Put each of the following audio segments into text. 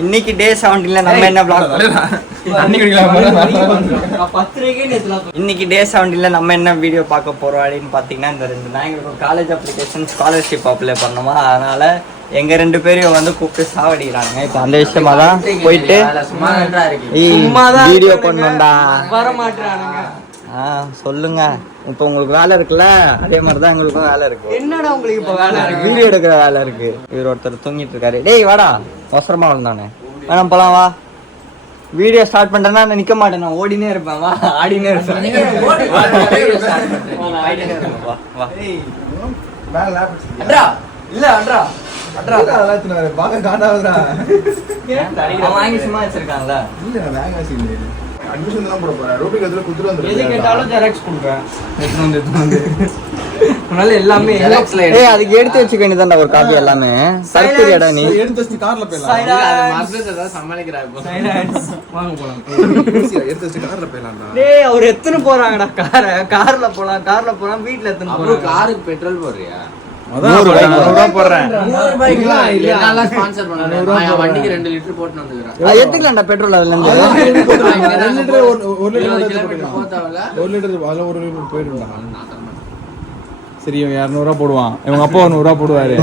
இன்னைக்கு டே 17ல நம்ம என்ன இன்னைக்கு டே 17ல நம்ம என்ன வீடியோ பார்க்க போறோம் அப்படின்னு பாத்தீங்கன்னா, இந்த 2 நாயங்களுக்கும் காலேஜ் அப்ளிகேஷன் ஸ்காலர்ஷிப் அப்ளை பண்ணோமா, அதனால எங்க 2 பேரையும் வந்து கூப்பிட்டு சாவடிக்கிறாங்க. இப்ப அந்த விஷயமா தான் போயிட்டு வீடியோ பண்ணோம்டா. வர மாட்டானுங்க. சொல்லுங்க. இப்ப உங்களுக்கு வேலை இருக்குல்ல, அதே மாதிரிதான் எங்களுக்கும் வேலை இருக்கு. என்னடா உங்களுக்கு இப்ப வேலை இருக்கு? வீடியோ எடுக்கிற வேலை இருக்கு. இவர் ஒருத்தர் தூங்கிட்டு இருக்காரு. டேய் வாடா, அவசரமா வந்தானே. வேணாம் போலாம் வா. வீடியோ ஸ்டார்ட் பண்றேன்னா நான் நிக்க மாட்டேன், நான் ஓடினே இருப்பேன். வா, ஆடினே இருப்பேன். இல்ல அட்ரா அட்ரா வாங்க காண்டாவதுடா. வாங்கி சும்மா வச்சிருக்காங்கல்ல. இல்ல வாங்க வச்சிருக்கீங்க. அட்மிஷன் தான் போட போறேன். ரூபிக் அதுல குத்துற வந்து எது கேட்டாலும் ஜெராக்ஸ் கொடுப்பேன். அதனால எல்லாமே ஜெராக்ஸ்ல அதுக்கு எடுத்து வச்சுக்க வேண்டியதான்டா ஒரு காப்பி. எல்லாமே சர்க்குறியாடா நீ எடுத்து வச்சு கார்ல போயிடலாம். மாஸ்டர் ஏதா சமாளிக்கறா இப்போ. வாங்க போலாம். எடுத்து வச்சு கார்ல போயிடலாம்டா. டேய் அவர் எத்தனை போறாங்கடா கார்ல போலாம். கார்ல போனா வீட்ல எத்தனை போறாங்க? அப்புறம் காருக்கு பெட்ரோல் போடுறியா? 100 ரூபாய் போடுறேன். 100 ரூபாய்க்கு இல்ல என்னால ஸ்பான்சர் பண்ணானே. நான் வண்டிக்கு 2 லிட்டர் போட்டு வந்துக்கறேன். எதுக்குலடா பெட்ரோல் அதுல இருந்து 2 லிட்டர் 1 லிட்டர் போட்டாவல 1 லிட்டர் அதுல 1 லிட்டர் போயிடும்டா. சரி 200 ரூபாய் போடுவான். இவங்க அப்பா 100 ரூபாய் போடுவாரு.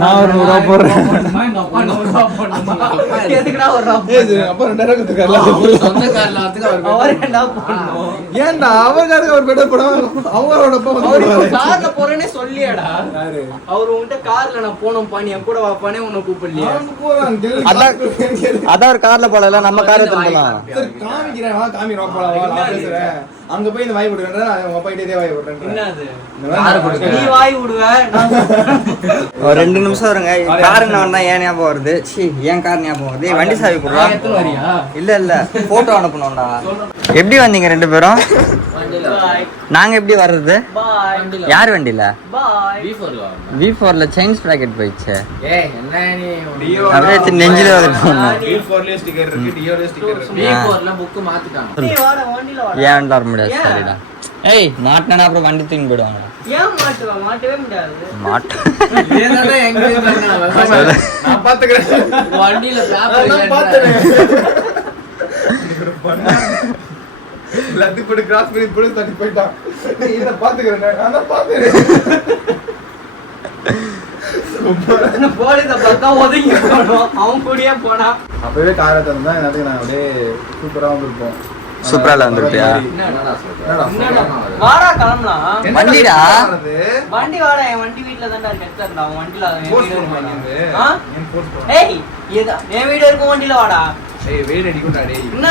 நான் 100 ரூபாய் போடுறேன். எங்க அப்பா 100 ரூபாய் போடுவான். எதுக்குடா 1 ரூபாய்? ஏய் அப்பா 2000 குத்துக்கறல. சொந்த கார்ல வந்து அவர் என்ன போடணும்? ஏன்டா அவர் காருக்கு அவர் பெட்ரோல் போடுவாங்க. அவரோட அப்பா வந்து கார்ல போறேனே சொல்லியாடா. யாரு? அவர் உன்கிட்ட கார்ல நான் போணும் பானி என் கூட வாப்பானே உன்னை கூப்பிடலையா? அவங்க போறாங்க. அத ஒரு கார்ல போறல நம்ம காரை திரும்பலாம். சரி காமிக்கிறேன் வா காமி ரோக் போலாம் வா நான் பேசுறேன். அங்க போய் இந்த வாய் விடுறேன்டா நான் உங்க அப்பா கிட்டே வாய் விடுறேன். என்னது? நீ வாய் விடுவ. ஒரு 2 நிமிஷம் இருங்க. கார் என்ன வந்தா ஏன் ஞாபகம் வருது? சீ ஏன் கார் ஞாபகம் வருது? வண்டி சாவி குடுறா. இல்ல போட்டோ அனுப்பணும்டா. எப்படி வந்தீங்க 2 பேரும்? நாங்க எப்படி வர்றது? யார் வண்டில? V4ல செயின் ஸ்ப்ராக்கெட் போயிடுச்சு. ஏய் என்ன நீ அப்படியே நெஞ்சில வந்துட்டோம். V4ல ஸ்டிக்கர் இருக்கு, டியோல ஸ்டிக்கர் இருக்கு. V4ல புக் மாத்திட்டாங்க. நீ வாடா வண்டில வாடா. ஏன் வர முடியாது? சரிடா. ஏய் மாட்டனா அப்புறம் வண்டி தூக்கி போடுவாங்க. ஏன் மாட்டுவா? மாட்டவே முடியாது. மாட்ட ஏனடா எங்க பண்ணா? நான் பாத்துக்கறேன். வண்டில பேப்பர் நான் பாத்துறேன். லட்டு போட்டு கிராஸ் பண்ணி போலீஸ் தட்டி போய்ட்டான். நீ இத பாத்துக்கறேன். நான் பாத்துறேன். என்ன போலீஸ பார்த்தா ஒதுங்கி போறோம். அவன் கூடயே போனா. அப்பவே காரை தந்தா என்னது நான் அப்படியே சூப்பரா வந்திருப்போம். சூப்பரால வந்திருப்பியா? வாடா கிளம்பலாம். வண்டிடா வண்டி வாடா. என் வண்டி வீட்ல தான்டா இருக்கு. எடுத்துறடா உன் வண்டில. ஏய் என் வீடு இருக்கும் வண்டில வாடா. ஏய் வெயிட் அடிக்கும்டா டேய். என்ன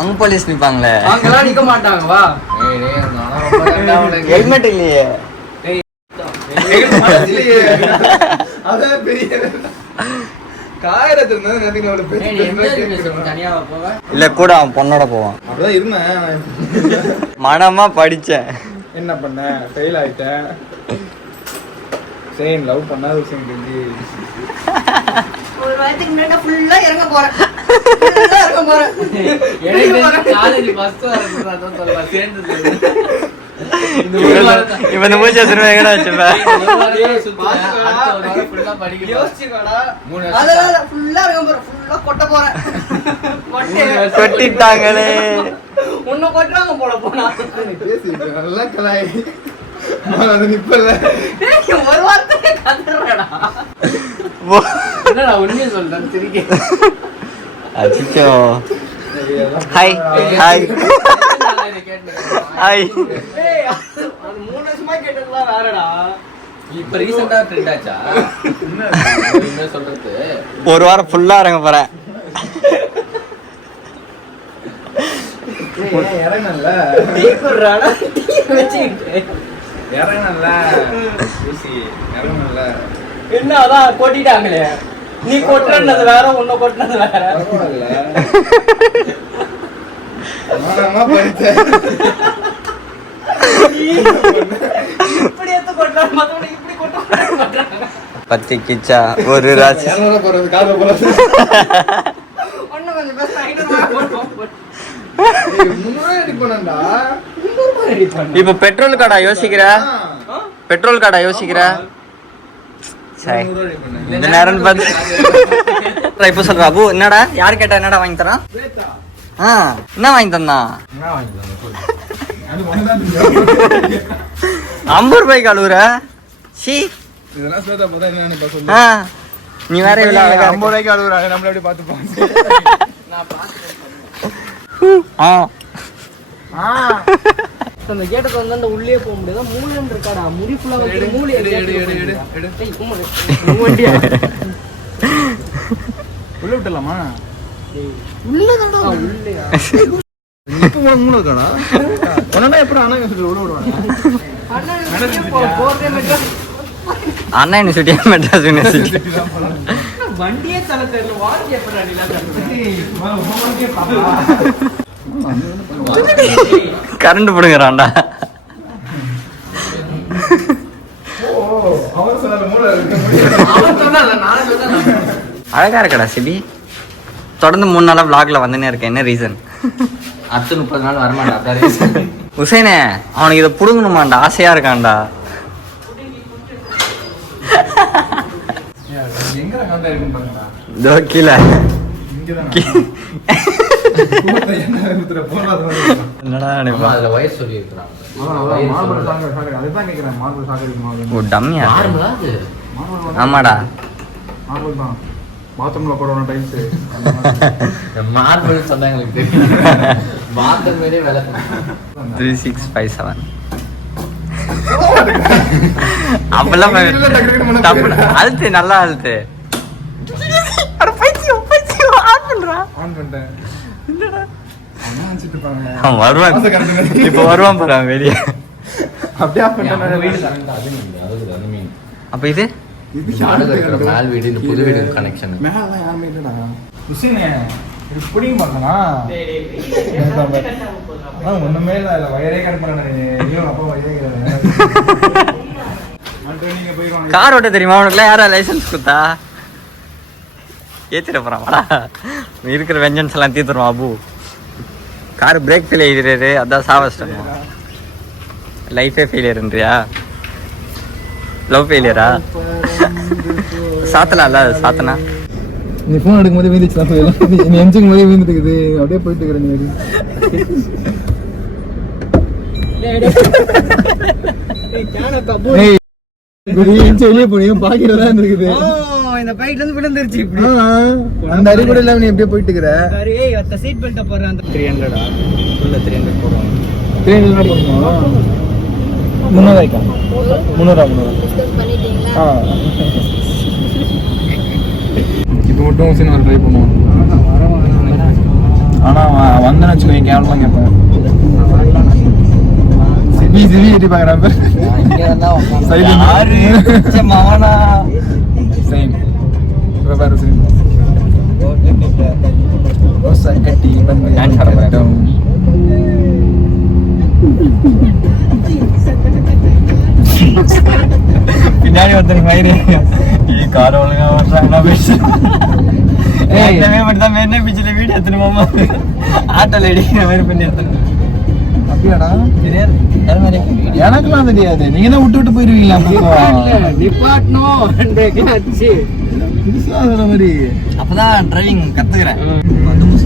அங்க போலீஸ் நிப்பாங்களே? அங்கலாம் நிக்க மாட்டாங்க வா. ஏய் டேய் நான் ரொம்ப கண்டாவல. ஹெல்மெட் இல்லையே. ஏய் ஹெல்மெட் இல்லையே. அத பெரிய காயரத்துல நதிங்க அவள பேசி தனியா போவ. இல்ல கூட அவன் பொண்ணோட போவான். அப்பதான் இருந்தேன். மனமா படிச்சேன். என்ன பண்ண? ஃபெயில் ஆயிட்டேன். சேம் லவ் பண்ணாத விஷயம் தெரிஞ்சு ஒரு வாரத்துக்கு முன்னாடி ஃபுல்லா இறங்க போறேன். ஃபுல்லா இறங்க போறேன். எனக்கு காலேஜ் ஃபர்ஸ்ட் வரணும் அத சொல்ல சேர்ந்து இவன் மூச்சை திரும்ப எங்கடா வச்சுப்ப? கொட்டிட்டாங்களே. உன்னை கொட்டுறாங்க போல போனா. நல்லா கலாய் ஒரு வார்த்தை கத்துறடா. உண்மையை சொல்றேன் திருக்கி. அச்சோ ஹாய் ஹாய் ஹாய். ஏய் அது 3 வருஷமா கேட்டதெல்லாம் வேறடா. இப்ப ரீசன்ட்டா ட்ரெண்ட் ஆச்சா? என்ன சொல்றது? ஒரு வாரம் ஃபுல்லா இறங்க போறேன். ஏய் இறங்கனல்ல. டீ குறடா. டீ வெச்சிட்டு இறங்கனல்ல. ஊசி இறங்கனல்ல. என்ன அதான் கொட்டிட்டாங்களே. நீ கொட்றனது வேற உன்ன கொட்றது வேற. பரவாயில்ல. மாமா படிச்சே. இப்படி ஏத்து கொட்றா மத்தவங்க இப்படி கொட்றாங்க. பத்தி கிச்சா ஒரு ராசி. யாரோட போறது கார்ல போறது. ஒண்ணு கொஞ்சம் பேச 500 போடு. ஏய் முன்னே ரெடி பண்ணடா. இப்ப பெட்ரோல் காடா யோசிக்கிற? பெட்ரோல் காடா யோசிக்கிற? இந்த நேரம் பார்த்து இப்போ சொல்ற அபு என்னடா யாரு கேட்டா என்னடா வாங்கி தரான் என்ன வாங்கி தந்தான் 50 ரூபாய்க்கு அழுவுற சி நீ வேற 50 ரூபாய்க்கு அழுவுறாங்க நம்மள எப்படி பார்த்துப்பாங்க அந்த கேட்டுக்கு வந்து அந்த உள்ளே போக முடியாது மூளைன்னு இருக்காடா முடி ஃபுல்லா வந்து மூளை உள்ள விட்டலாமா உள்ளதாடா உள்ளையா இப்ப மூளை இருக்காடா உடனே எப்படி அண்ணா உள்ள விடுவாங்க அண்ணா யூனிவர்சிட்டியா மெட்ராஸ் யூனிவர்சிட்டி வண்டியே தல தெரியல வாங்கி எப்படா நீலா கரண்ட் போடுங்கறான்டா அழகா இருக்கடா சிபி தொடர்ந்து 3 நாளா vlogல வந்துனே இருக்கேன் என்ன ரீசன் அடுத்த 30 நாள் வரமாட்டா உசைனே அவனுக்கு இதை புடுங்கணுமாண்டா ஆசையா இருக்கான்டா இதோ கீழே என்னடா நினைப்பா அதுல வயசு சொல்லி இருக்கிறாங்க ஓ டம்மியா ஆமாடா பாத்ரூம்ல போடுற டைல்ஸ் மார்பிள் சொன்னா எங்களுக்கு தெரியும் பாத்ரூம் மேலே வேலை 3657 அப்பெல்லாம் அழுத்து நல்லா அழுத்து வருவான் இப்ப வருவான் பாரு வெளியே அப்ப இது மேல் வீடு இந்த புது வீடு கனெக்ஷன் ஒண்ணுமே இல்ல வயரே கிடைப்பேன் கார் ஓட்ட தெரியுமா உனக்குலாம் யாரா லைசன்ஸ் கொடுத்தா ஏத்திட போறான் வாடா இருக்கிற வெஞ்சன்ஸ் எல்லாம் தீர்த்துருவான் அபு கார் பிரேக் ஃபெயிலியர் எழுதிடுறாரு அதான் சாவஸ்டம் லைஃபே ஃபெயிலியர்ன்றியா லவ் ஃபெயிலியரா சாத்தலாம்ல சாத்தனா நீ போன் எடுக்கும் போதே வீந்துச்சு நீ எஞ்சுக்கும் போதே வீந்துட்டு இருக்குது அப்படியே போயிட்டு இருக்கிற நீ வெளியே போனீங்க பாக்கிறதா இருக்குது இந்த பைக்ல இருந்து விழுந்துருச்சு இப்படி அந்த அடி கூட இல்லாம நீ எப்படியே போயிட்டு இருக்கிற ஏய் அத்த சீட் பெல்ட் போடுறேன் அந்த 300 உள்ள 300 போடுவாங்க 300 போடுமா 300 ஆயிக்கா 300 இப்போ மட்டும் சினிமா ட்ரை பண்ணுவோம் ஆனா வந்தேன்னு வச்சுக்கோங்க கேவலமா கேட்பேன் சிபி சிபி எட்டி பாக்குறப்ப சேம் பாரு சேம் கட்டி பின்னாடி ஒருத்தர் மயிறு கார ஒழுங்கா வர்றாங்கன்னா பேசு மட்டும் தான் என்ன பிச்சில வீடு எடுத்துன்னு மாமா ஆட்டோல அடிக்கிற மாதிரி பண்ணி எடுத்துன்னு அப்படியாடா எனக்குலாம் தெரியாது நீங்க தான் விட்டு விட்டு போயிருவீங்களா மாதிரி அப்பதான் டிரைவிங் கத்துக்கிறேன்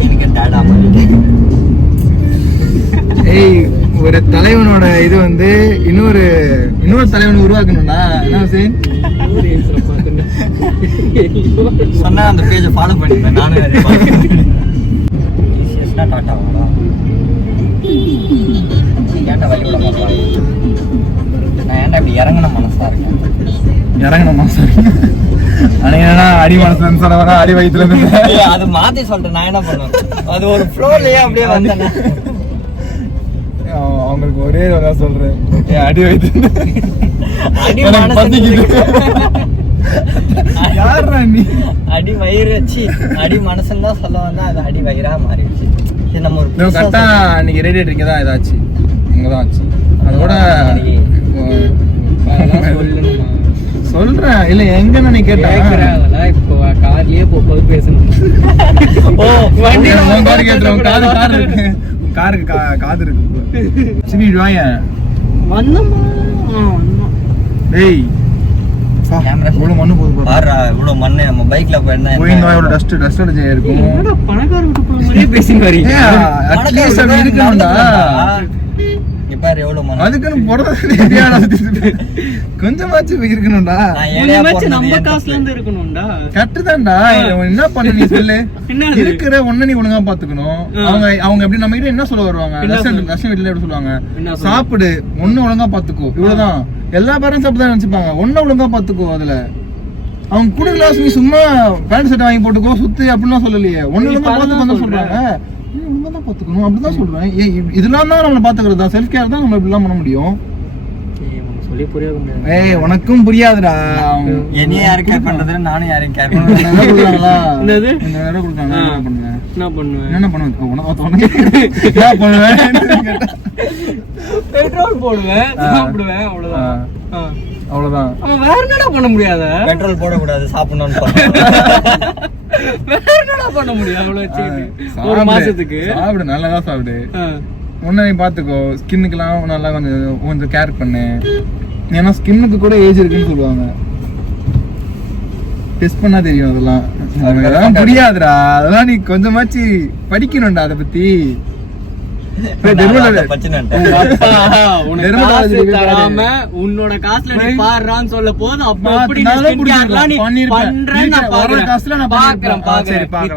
எனக்கு டேடா மாதிரி ஏய் ஒரு தலைவனோட இது வந்து இன்னொரு தலைவனை உருவாக்கணும்னா என்ன செய்ய சொன்னா அந்த பேஜை ஃபாலோ பண்ணிப்பேன் நானும் டாட்டா கேட்ட வழி விட மாட்டேன் நான் ஏன்டா இப்படி இறங்கின மனசா இருக்கேன் ஆனா என்னன்னா அடி மனசுல சொன்னா அடி வயிற்றுல இருந்து அது மாத்தி சொல்றேன் நான் என்ன பண்ணுவேன் அது ஒரு ஃப்ளோலயே அப்படியே வந்தேன் அவங்களுக்கு ஒரே ஒரு சொல்றேன் அடி வயிற்று அடி அடி வயிறு வச்சு அடி மனசுன்னு தான் சொல்ல வந்தா அது அடி வயிறா மாறிடுச்சு நம்ம ஒரு கரெக்டா அன்னைக்கு ரேடியேட்டர் இங்க தான் இதாச்சு இங்கதான் ஆச்சு அதோட சொல்றேன் இல்ல எங்க நீ கேட்டேன் இப்போ கார்லயே போகும்போது பேசணும் காது கேட்டுறோம் காருக்கு காது இருக்கு சிபி வாங்க வந்தோமா டேய் இவ்வளவு மண்ணு போகுது பாரு இவ்வளவு மண்ணு நம்ம பைக்ல போயிருந்தா போயிருந்தா இவ்வளவு டஸ்ட் அடிச்சு இருக்கும். என்னடா பணக்கார வீட்டுக்குள்ள மாதிரியே பேசிட்டு வரீங்க. அட்லீஸ்ட் அப்படி இருக்கணும்டா. பாரு எவ்வளவு மண்ணு அதுக்குன்னு போறது கொஞ்சமாச்சு இருக்கணும்டா. கொஞ்சமாச்சு நம்ம காசுல இருந்து இருக்கணும்டா. கரெக்ட்டுதான்டா. என்ன பண்ண நீ சொல்லு. இருக்கிற ஒண்ணு நீ ஒழுங்கா பாத்துக்கணும். அவங்க எப்படி நம்ம கிட்ட என்ன சொல்ல வருவாங்க, ரஷ்யன் வீட்டுல எப்படி சொல்லுவாங்க, சாப்பிடு ஒண்ணு ஒழுங்கா பாத்துக்கோ, இவ்வளவுதான். எல்லா பேரண்ட்ஸ் அப்படிதான் நினைச்சுப்பாங்க. ஒண்ணு ஒழுங்கா பாத்துக்கோ. அதுல அவங்க கூட கிளாஸ் நீ சும்மா பேண்ட் ஷர்ட் வாங்கி போட்டுக்கோ சுத்து அப்படின்லாம் சொல்லலையே. ஒண்ணு ஒழுங்கா பாத்துக்கோ சொல்றாங்க. தான் பாத்துக்கணும் அப்படிதான் சொல்றேன். இதெல்லாம் தான் நம்மள பாத்துக்கிறதா, செல்ஃப் கேர் தான் நம்ம இப்படிலாம் பண்ண முடியும். உனக்கும் புரியாதுடா. என்னைய யாரு கேர் பண்றது, நானும் யாரையும் கேர் பண்றேன். என்ன பண்ணுவேன், பெட்ரோல் போடுவேன், சாப்பிடுவேன், அவ்வளவுதான். அவ்வளவுதான். வேற என்னடா பண்ண முடியாத? பெட்ரோல் போடக்கூடாது, சாப்பிடணும்னு வேற என்னடா பண்ண முடியாது? அவ்வளவு ஒரு மாசத்துக்கு சாப்பிடு, நல்லதா சாப்பிடு. ஒன்னு நீ பாத்துக்கோ. ஸ்கின்னுக்குலாம் நல்லா கொஞ்சம் கேர் பண்ணு. ஏன்னா ஸ்கின்னுக்கு கூட ஏஜ் இருக்குன்னு சொல்லுவாங்க. டெஸ்ட் பண்ணா தெரியும். அதெல்லாம் புரியாதுடா. அதெல்லாம் நீ கொஞ்சமாச்சு படிக்கணும்டா அதை பத்தி. உன்னோட காசுல நீ பாடுறான்னு சொல்ல போது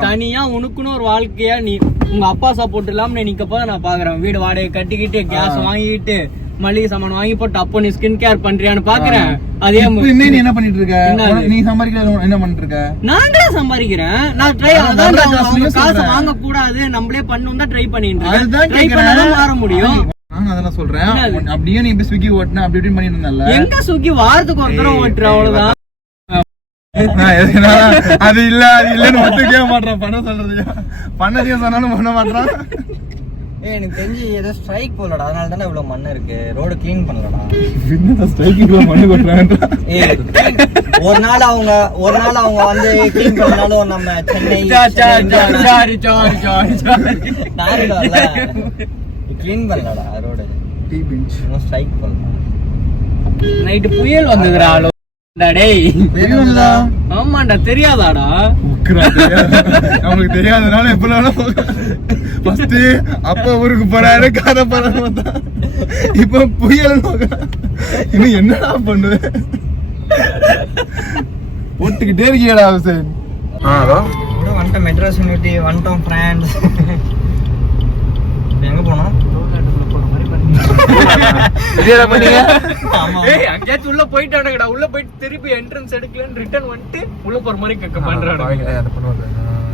தனியா உனக்குன்னு ஒரு வாழ்க்கையா நீ உங்க அப்பா சப்போர்ட் இல்லாம நிக்க போது நான் பாக்குறேன். வீடு வாடகை கட்டிக்கிட்டு கேஸ் வாங்கிட்டு மளிகை சாமான் வாங்கி போட்டு அப்போ நீ ஸ்கின் கேர் பண்றியான்னு பாக்குறேன். அதே நீ என்ன பண்ணிட்டு இருக்க? நீ சம்பாதிக்கிறது என்ன பண்ணிட்டு இருக்க? நாங்களே சம்பாதிக்கிறேன். நான் ட்ரை காசு வாங்க கூடாது, நம்மளே பண்ணணும் தான் ட்ரை பண்ணிட்டு இருக்கேன். ட்ரை பண்ணாதான் மாற முடியும். நான் அதெல்லாம் சொல்றேன். அப்படியே நீ இப்ப ஸ்விக்கி ஓட்டுன அப்படி இப்படி பண்ணிட்டு இருந்தல. எங்க ஸ்விக்கி வாரத்துக்கு ஒரு தடவை ஓட்டுற, அவ்வளவுதான். அது இல்ல அது இல்லன்னு ஒத்துக்கவே மாட்டான். பண்ண சொல்றது பண்ணதையும் சொன்னாலும் பண்ண மாட்டான். எனக்கு தெரிஞ்சு ஏதோ ஸ்ட்ரைக் போலடா, அதனால தானே இவ்வளவு மண்ணு இருக்கு. ரோடு கிளீன் பண்ணலடா. என்னடா ஸ்ட்ரைக்கிங்ல மண்ணு கொட்டுறாங்க. ஒரு நாள் அவங்க வந்து கிளீன் பண்ணாலும் நம்ம சென்னை கிளீன் பண்ணலடா ரோடு. டீ பெஞ்ச் ஸ்ட்ரைக் பண்ணலாம். நைட் புயல் வந்ததுடா. டேய் தெரியும்டா. ஆமாண்டா, தெரியாதாடா? அவங்களுக்கு தெரியாதனால எப்பலாம் ஃபர்ஸ்ட் அப்பா ஊருக்கு போறாரு, காதை போறாரு. இப்ப புயல் இன்னும் என்னடா பண்ணுவ? போட்டுக்கிட்டே இருக்கியடா ஹுசைன். வந்துட்டோம் மெட்ராஸ் யூனிவர்சிட்டி, வந்துட்டோம் பிரான்ஸ். எங்க போனோம்? உள்ள போயிட்டானுங்கடா. உள்ள போயிட்டு திருப்பி என்ட்ரன்ஸ் எடுக்கலன்னு ரிட்டர்ன் வந்துட்டு உள்ள போற மாதிரி கேட்க பண்றாங்க.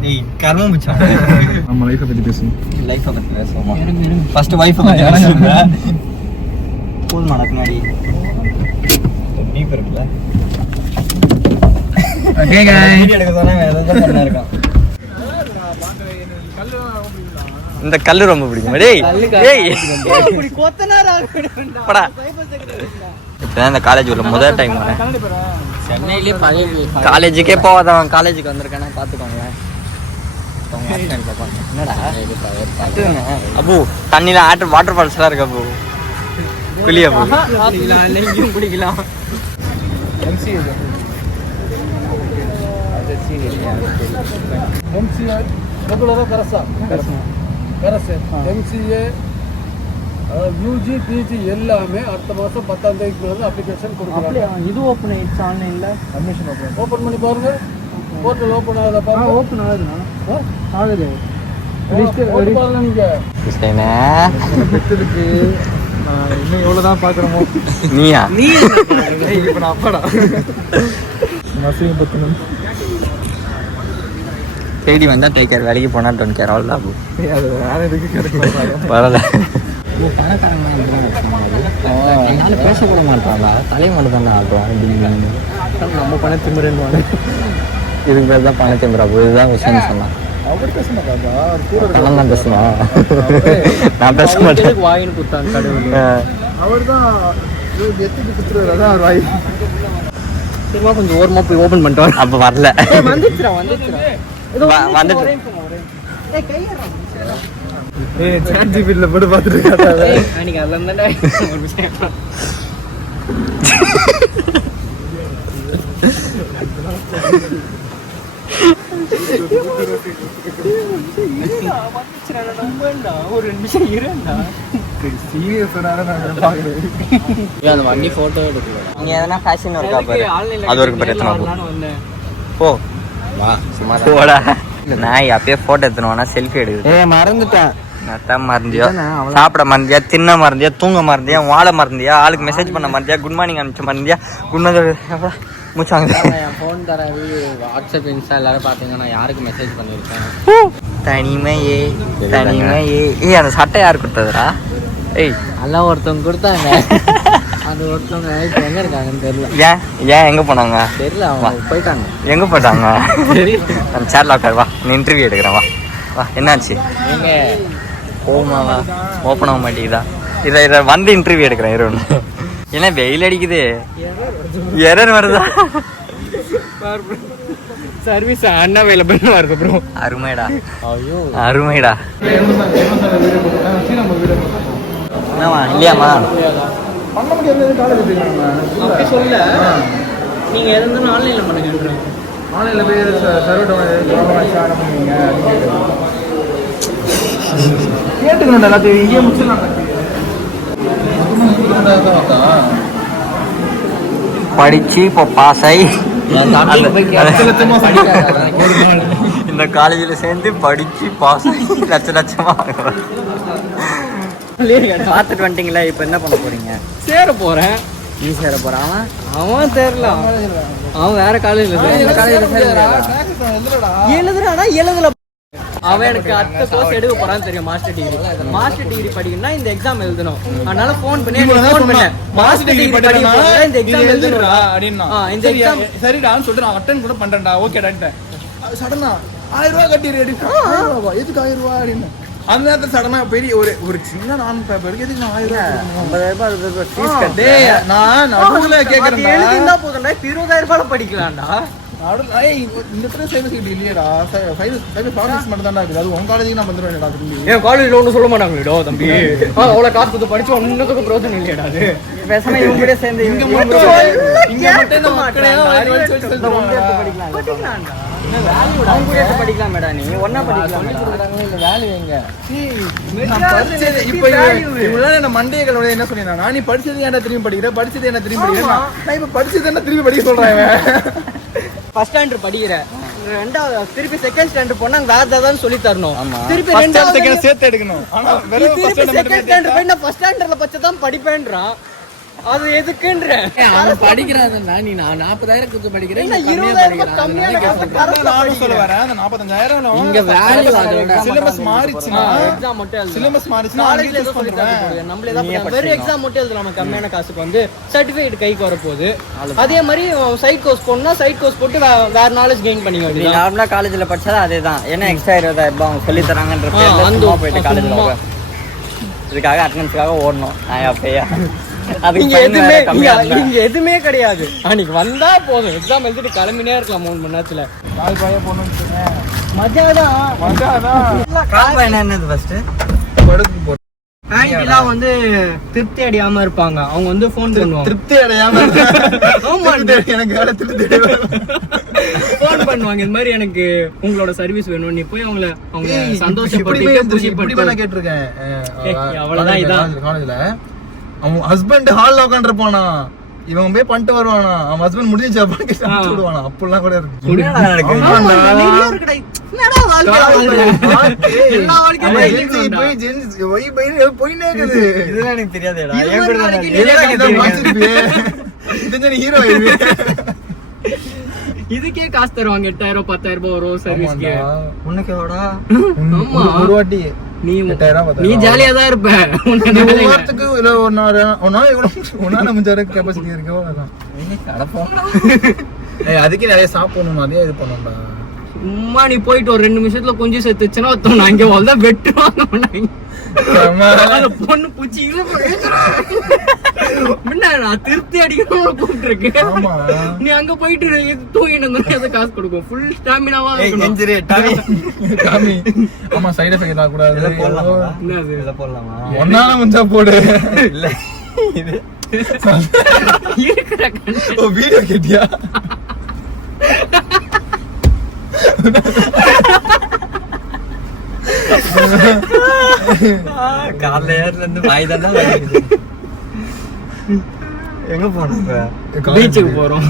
நீ கர்மம் பிச்சா. நம்ம லைஃப் பத்தி பேசுவோம். லைஃப் பத்தி பேசுவோம். ஃபர்ஸ்ட் வைஃப் பத்தி பேசுவோம். போன் நடக்குனாடி டீப் இருக்குல. ஓகே गाइस, வீடியோ எடுக்க சொன்னா ஏதோ பண்ணா இருக்கான். இந்த கல்லு ரொம்ப பிடிக்கும். டேய் டேய் இப்படி கொத்தனாரா படா. இப்போ இந்த காலேஜ் உள்ள முதல் டைம் வரேன். சென்னையிலே பழைய காலேஜுக்கே போகாதவன் காலேஜுக்கு வந்திருக்கானே பார்த்துக்கோங்க. என்னடா அபு தண்ணியில வாட்டர் ஃபால்ஸ் எல்லாம் இருக்கு. அபு குளியா குடிக்கலாம். யூஜி பிஜி எல்லாமே அடுத்த மாதம் 10ஆம் தேதிக்கு மேலே அப்ளிகேஷன் கொடுக்குறாங்க. இது ஓப்பன் ஆயிடுச்சு ஆன்லைன்ல. அட்மிஷன் ஓப்பன் பண்ணி பாருங்க. போர்ட்டல் ஓப்பன் ஆகுதா பாருங்க. ஓப்பன் ஆகுதுண்ணா. ஆகுது. பாருங்க நீங்க. பெத்துருக்கு. இன்னும் எவ்வளவுதான் பாக்குறோமோ. நீயா நீ இப்ப நான் அப்பாடா மசிங்க பத்தணும். தேடி வந்தா டேக் கேர், வேலைக்கு போனா டோன்ட் கேர். அவ்வளோ அபு. அது வேற எதுக்கு கிடைக்கும் பரவாயில்ல. பணக்காரங்க பேசக்கூட மாட்டாங்களா? தலையை மட்டும் தானே ஆடுவான். நம்ம பண திமிரன்னு இதுக்கு பேர் தான் பண திமிரா. இதுதான் விஷயம் சொன்னான். அவர் பேச மாட்டாங்க, கூட பணம் தான் பேசுவான். நான் பேச மாட்டேன். வாயின்னு குத்தாங்க கடவுள். அவர் தான் எத்துக்கு குத்துறாரு. அதான் அவர் வாய். சரிவா, கொஞ்சம் ஓரமா போய் ஓபன் பண்ணிட்டு அப்ப வரல. வந்துச்சுடா. வந்துட்டு சாட் ஜிபிடில போட்டு பார்த்துட்டு இருக்காங்க. அன்னைக்கு அதெல்லாம் தானே ஒரு விஷயம். ஒரு நிமிஷம் இருண்டா. அந்த வண்டி போட்டோ எடுக்கல. நீங்க எதனா ஃபேஷன் ஒர்க்கா பாரு. அது ஒரு பிரச்சனை வந்தேன். போ வா சும்மா போடா. நான் அப்பயே போட்டோ எடுத்துனோம்னா செல்ஃபி எடுக்குது. மறந்துட்டேன். நான் மறந்தியா, சாப்பிட மறந்தியா, தின்ன மறந்தியா, தூங்க மறந்தியா, வாழ மறந்தியா, ஆளுக்கு மெசேஜ் பண்ண மறந்தியா, குட் மார்னிங் அனுப்பிச்ச மறந்தியா, குட் மார்னிங் மூச்சாங்க. என் ஃபோன் தர வாட்ஸ்அப் இன்ஸ்டா எல்லாரும் பார்த்தீங்கன்னா யாருக்கு மெசேஜ் பண்ணியிருக்கேன். தனிமையே தனிமையே. ஏய் அந்த சட்டை யார் கொடுத்ததுடா? ஏய் எல்லாம் ஒருத்தவங்க கொடுத்தாங்க. அது ஒருத்தவங்க இப்போ எங்கே இருக்காங்கன்னு தெரியல. ஏன் எங்க போனாங்க தெரியல, அவங்க போயிட்டாங்க. எங்க போட்டாங்க தெரியல. நம்ம சேர்ல உட்கார் வா, நீ இன்டர்வியூ எடுக்கிறேன் வா வா. என்னாச்சு? நீங்கள் போமாவா? ஓப்பன் ஆக மாட்டேங்குதா? இதை வந்து இன்டர்வியூ எடுக்கிறேன் இருன்னு. ஏன்னா வெயில் அடிக்குது, எரர் வருதா? சர்வீஸ் அன்அவைலபிள் வருது ப்ரோ. அருமைடா, ஐயோ அருமைடா. என்னவா இல்லையாம்மா? பண்ண முடியாது. காலேஜ் அப்படி சொல்ல, நீங்க எதுனாலும் ஆன்லைன்ல பண்ணுங்க. ஆன்லைனில் போய் சர்வ் பண்ணுவீங்க கேட்டுக்கணும். எல்லாத்தையும் இங்கே முடிச்சிடலாம். படிச்சு இப்போ பாஸ் ஆகி இந்த காலேஜில் சேர்ந்து படிச்சு பாஸ் ஆகி லட்சமா பார்த்துட்டு வந்துட்டீங்களா? இப்போ என்ன பண்ண போறீங்க? சேர போறேன். நீ சேர போறான். அவன் தெரியல, அவன் வேற காலேஜ்ல எழுதுறானா? அவன் எனக்கு அடுத்த கோர்ஸ் எடுக்க போறான்னு தெரியும். மாஸ்டர் டிகிரி படிக்கணும்னா இந்த எக்ஸாம் எழுதணும். அதனால போன் பண்ணி மாஸ்டர் டிகிரி படிக்கணும், இந்த எக்ஸாம் எழுதுறா அப்படின்னா இந்த எக்ஸாம் சரிடான்னு சொல்லிட்டு நான் அட்டன் கூட பண்றேன்டா. ஓகேடான்ட்டேன். சடனா 1000 ரூபாய் கட்டிடு. எதுக்கு 1000 ரூபாய் அப்படின்னு அந்த நேரத்தில் சடனா பெரிய ஒரு சின்ன நான் பேப்பருக்கு எதுக்கு 1000 ரூபாய் நான் நடுவுல கேட்கறேன். எழுதிருந்தா போதும்டா, 20,000 ரூபாய் படிக்கலாம்டா. இந்த சைபர் செக்யூரிட்டி இல்லையடா, சைபர் ப்ராசஸ் மட்டும் தான் இருக்குது. அது உங்க காலேஜுக்கு நான் வந்துடுவேன்டா. என் காலேஜ்ல ஒன்றும் சொல்ல மாட்டாங்களோ தம்பி, அவ்வளோ காசு கொடுத்து படிச்சு ஒன்றுத்துக்கு பிரோஜனம் இல்லையாடா. அது பேசாம இவங்க கூட சேர்ந்து இங்க மட்டும் இந்த மக்களே படிக்கலாம் மேடா. நீ ஒன்னா படிக்கலாம். மண்டைகளோட என்ன சொன்னா, நீ படிச்சது என்ன திரும்பி படிக்கிற, படிச்சது என்ன திரும்பி படிக்கிற. நான் இப்ப படிச்சது என்ன திரும்பி படிக்க சொல்றேன். ஃபர்ஸ்ட் ஸ்டாண்டர்ட் படிக்கிற, ரெண்டாவது திருப்பி செகண்ட் ஸ்டாண்டர்ட் போனா வேற ஏதாவது சொல்லி தரணும். திருப்பி ரெண்டாவது செகண்ட் சேர்த்து எடுக்கணும். ஆனா செகண்ட் ஸ்டாண்டர்ட் போய் நான் ஃபர்ஸ்ட் ஸ்டாண்டர்ட்ல பச்சதான் படிப்பேன்றான். அது எதுக்குன்ற அவன் படிக்கிறான்டா. நீ 40,000 கொடுத்து படிக்கிறேன், 20,000 கம்மியா நானும் சொல்ல வரேன். அந்த 45,000 இங்க வேல்யூ சிலபஸ் மாறிச்சுனா, எக்ஸாம் மட்டும் எழுதலாம். சிலபஸ் மாறிச்சுனா காலேஜ்ல ஏதோ சொல்லி தரது நம்மளே தான் வெறும் எக்ஸாம் மட்டும் எழுதலாம். நம்ம கம்மியான காசுக்கு வந்து சர்டிபிகேட் கைக்கு வர போகுது. அதே மாதிரி சைட் கோர்ஸ் போனா சைட் கோர்ஸ் போட்டு வேற நாலேஜ் கெயின் பண்ணிக்க வேண்டியது. நார்மலா காலேஜ்ல படிச்சா அதேதான். ஏன்னா எக்ஸ்ட்ரா 20,000 ரூபாய் அவங்க சொல்லி தராங்கன்ற பேர்ல சும்மா போயிட்டு காலேஜ்ல இதுக்காக அட்டெண்டன்ஸ்க்காக ஓடணும். அப்பயா இங்க எதுவுமே கிடையாது. அன்னைக்கு வந்தா போதும், எக்ஸாம் எழுதிட்டு கிளம்பினே இருக்கலாம் 3 மணி நேரத்துல. ஆன்டிலாம் வந்து திருப்தி அடையாம இருப்பாங்க. அவங்க வந்து போன் பண்ணுவாங்க. திருப்தி அடையாம எனக்கு வேற திருப்தி போன் பண்ணுவாங்க. இந்த மாதிரி எனக்கு உங்களோட சர்வீஸ் வேணும். நீ போய் அவங்க சந்தோஷப்பட்டு கேட்டிருக்கேன். அவ்வளவுதான். இதான் காலேஜ்ல அவன் ஹஸ்பண்ட் ஹால்ல உட்காந்து போனா, இவன் போய் பண்ணிட்டு வருவானா, அவன் ஹஸ்பண்ட் முடிஞ்சு விடுவானா. அப்படிலாம் கூட இருக்கு. இதெல்லாம் எனக்கு தெரியாதுடா. ஹீரோ இதுக்கே காசு தருவாங்க. 8,000 10,000 ரூபாய் வரும் சர்வீஸ்க்கு. உனக்கு எவ்வளோடா? ஆமா, ஒரு வாட்டி நீ ஜாலியா தான் இருப்ப. வாரத்துக்கு ஒரு நாள் முடிஞ்சாரு கெப்பாசிட்டி இருக்கோ. அதுக்கே நிறைய சாப்பிடணும், அதே இது பண்ணணும்டா. சும்மா நீ போயிட்டு ஒரு 2 நிமிஷத்துல கொஞ்சம் செத்துச்சுன்னா ஒருத்தவங்க அங்கே தான் வெட்டுவாங்க. பொண்ணு பூச்சி நான் திருப்தி அடிக்கணும் கூப்பிட்டு இருக்கேன். நீ அங்க போயிட்டு தூங்கிட்டு காசு கொடுக்கும். ஃபுல் ஸ்டாமினாவா ஆமா. சைடு எஃபெக்ட் ஆகக்கூடாது. போடலாமா? ஒன்னால முடிஞ்சா போடு. இல்ல இருக்கிற வீடியோ கேட்டியா? காலைல ஏர்ல இருந்து வாய் தானே எங்க போறோம் பீச்சுக்கு போறோம்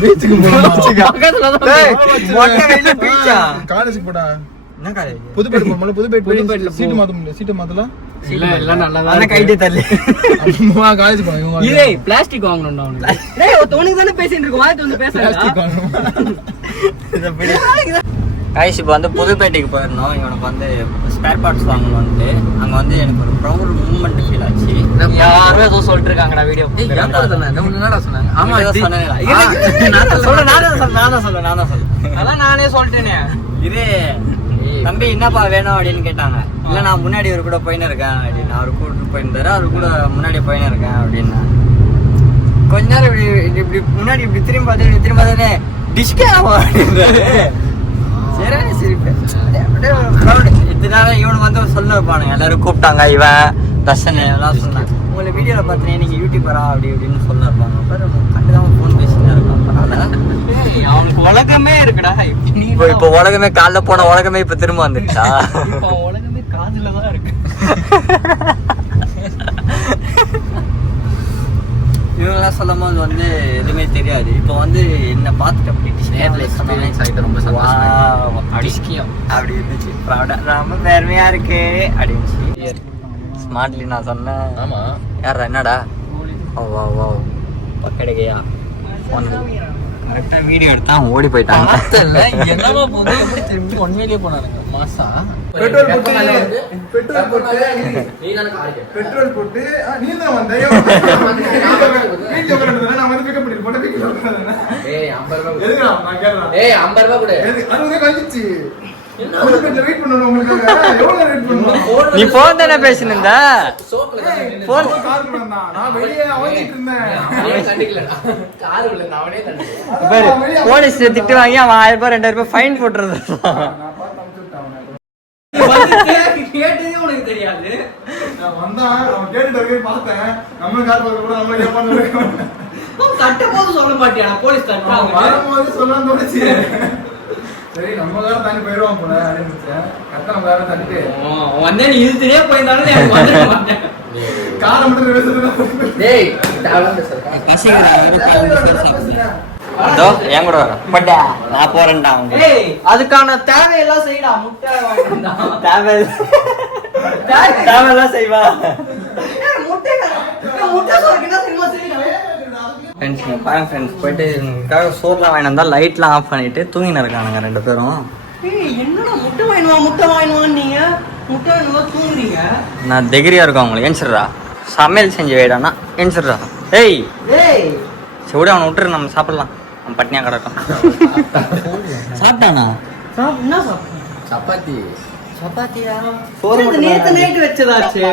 பீச்சா காலேஜுக்கு போடா. என்ன காலேஜ் புதுப்பேட்டை போறோம். புதுப்பேட்டை புதுப்பேட்டையில சீட்டு மாத்த முடியல. சீட்டு மாத்தலாம். இல்ல நல்லா அந்த கைட்டே தள்ளி அம்மா காலேஜ் போறோம். இவங்க இதே பிளாஸ்டிக் வாங்கணும்டா அவனுக்கு. டேய் ஒருத்தவனுக்கு தானே பேசிட்டு இருக்கு, வாய் வந்து பிளாஸ்டிக் பேச. வாங்கணும். கைஸ் இப்போ வந்து புதுப்பேட்டைக்கு போயிருந்தோம். இவனுக்கு வந்து ஸ்பேர் பார்ட்ஸ் வாங்கணும் வந்து அங்கே வந்து எனக்கு ஒரு ப்ரௌட் மூமெண்ட் ஃபீல் ஆச்சு. யாரோ ஏதோ சொல்லிட்டு இருக்காங்கடா வீடியோ. ஆமா நான் சொல்றேன் அதான் நானே சொல்லிட்டேனே. இது தம்பி என்னப்பா வேணும் அப்படின்னு கேட்டாங்க. இல்ல நான் முன்னாடி ஒரு கூட போயின்னு இருக்கேன் அப்படின்னு. அவரு கூப்பிட்டு போயிருந்தாரு. அவரு கூட முன்னாடி போயின்னு இருக்கேன் அப்படின்னு. கொஞ்ச நேரம் இப்படி முன்னாடி இப்படி திரும்பி பார்த்தே டிஸ்கே அப்படின்றாரு. சரி சிரிப்பேன். இதனால இவனுக்கு வந்து சொல்ல வைப்பானுங்க. எல்லாரும் கூப்பிட்டாங்க. இவன் தர்ஷன் எல்லாம் சொன்னாங்க. உங்களை வீடியோவில் பார்த்தேன் நீங்க யூடியூபரா அப்படி இப்படின்னு சொல்ல இருப்பாங்க. கண்டுதான் ஃபோன் பேசினா இருக்கான். பரவாயில்ல, அவனுக்கு உலகமே இருக்குடா. இப்போ உலகமே காலைல போன உலகமே இப்ப திரும்ப வந்துட்டா. இப்போ உலகமே காதுல தான் இருக்கு. இவங்கெல்லாம் சொல்லும் போது வந்து எதுவுமே தெரியாது. இப்போ வந்து என்ன பார்த்துட்டு அப்படி அப்படி இருந்துச்சு. ரொம்ப பெருமையா இருக்கு அப்படின்னு ஸ்மார்ட்லி நான் சொன்னேன். ஆமா. யாரா என்னடா ஓ வா வா பக்கடையா கரெக்டா வீடியோ எடுத்தா ஓடி போயிட்டாங்க. என்னமா போகுது எப்படி திரும்பி ஒன்மையிலேயே போனானுங்க மாசா. பெட்ரோல் போட்டு நீ தான் வந்த. வீட்டுல உட்கார்ந்து நான் வந்து பிக்கப் பண்ணிட்டு போட்டு வீட்டுல உட்கார்ந்து. ஏய் 50 ரூபாய். எதுக்கு நான் கேக்குறேன். ஏய் 50 ரூபாய் கொடு. அது கழிச்சு வெயிட் பண்ணுறோம் உங்களுக்காக. எவ்வளவு வெயிட் பண்ணுவோம்? நீ போன் தானே பேசினிருந்த. போன் காருக்கு வந்தான். நான் வெளியே அவங்கிட்டு இருந்தேன். அவனே கண்டிக்கலடா. கார் உள்ள அவனே கண்டிக்கல. பாரு போலீஸ் திட்டு வாங்கி அவன் 1000 ரூபாய் 2000 ரூபாய் ஃபைன் போட்டுறது. நான் பார்த்து அனுப்பிச்சுட்டேன் அவனை. கேட்டதே உனக்கு தெரியாது. நான் வந்தான். அவன் கேட்டுட்டு பார்த்தேன். நம்ம கார் பார்க்க கூட நம்ம கேட்பான்னு தட்ட போது சொல்ல மாட்டியா போலீஸ் தட்டுறாங்க. வரும்போது சொல்லலாம் தோணுச்சு. சரி நம்ம வேற தாண்டி போயிடுவான் போல அப்படின்னு கரெக்டா நம்ம வேற தட்டிட்டு வந்தே நீ இழுத்துட்டே போயிருந்தாலும் எனக்கு வந்துட மாட்டேன். காரை மட்டும் பேசுறது. டேய் தாவலாம் பேசுறா. அதோ என் கூட வர பட்டா நான் போறேன்டா. அவங்க ஏய் அதுக்கான தேவையெல்லாம் செய்யடா. முட்டை வாங்கிடா. தேவையெல்லாம் செய்வா. முட்டை முட்டை சொல்றீங்க தெரியுமா செய்யடா. ஃப்ரெண்ட்ஸ் பாருங்க ஃப்ரெண்ட்ஸ் போயிட்டு இவங்களுக்காக சோறுலாம் வாங்கிட்டு வந்தால் லைட்லாம் ஆஃப் பண்ணிட்டு தூங்கின்னு இருக்கானுங்க 2 பேரும். ஏய் என்னடா முட்டை வாங்கினுவான் நீங்க முட்டை வாங்கினுவா தூங்குறீங்க. நான் தைரியா இருக்கேன் அவங்களுக்கு. ஏன்சிட்றா சமையல் செஞ்சு வைடானா ஏன்சிட்றா. ஏய் ஏய் செவிட அவனை விட்டுரு நம்ம சாப்பிடலாம். அவன் பட்னியா கிடக்கும். சாப்பிட்டானா என்ன சாப்பிட்டீங்க? சப்பாத்தி. சப்பாத்தியா? சோறு மட்டும் நேத்து நைட் வச்சதாச்சு.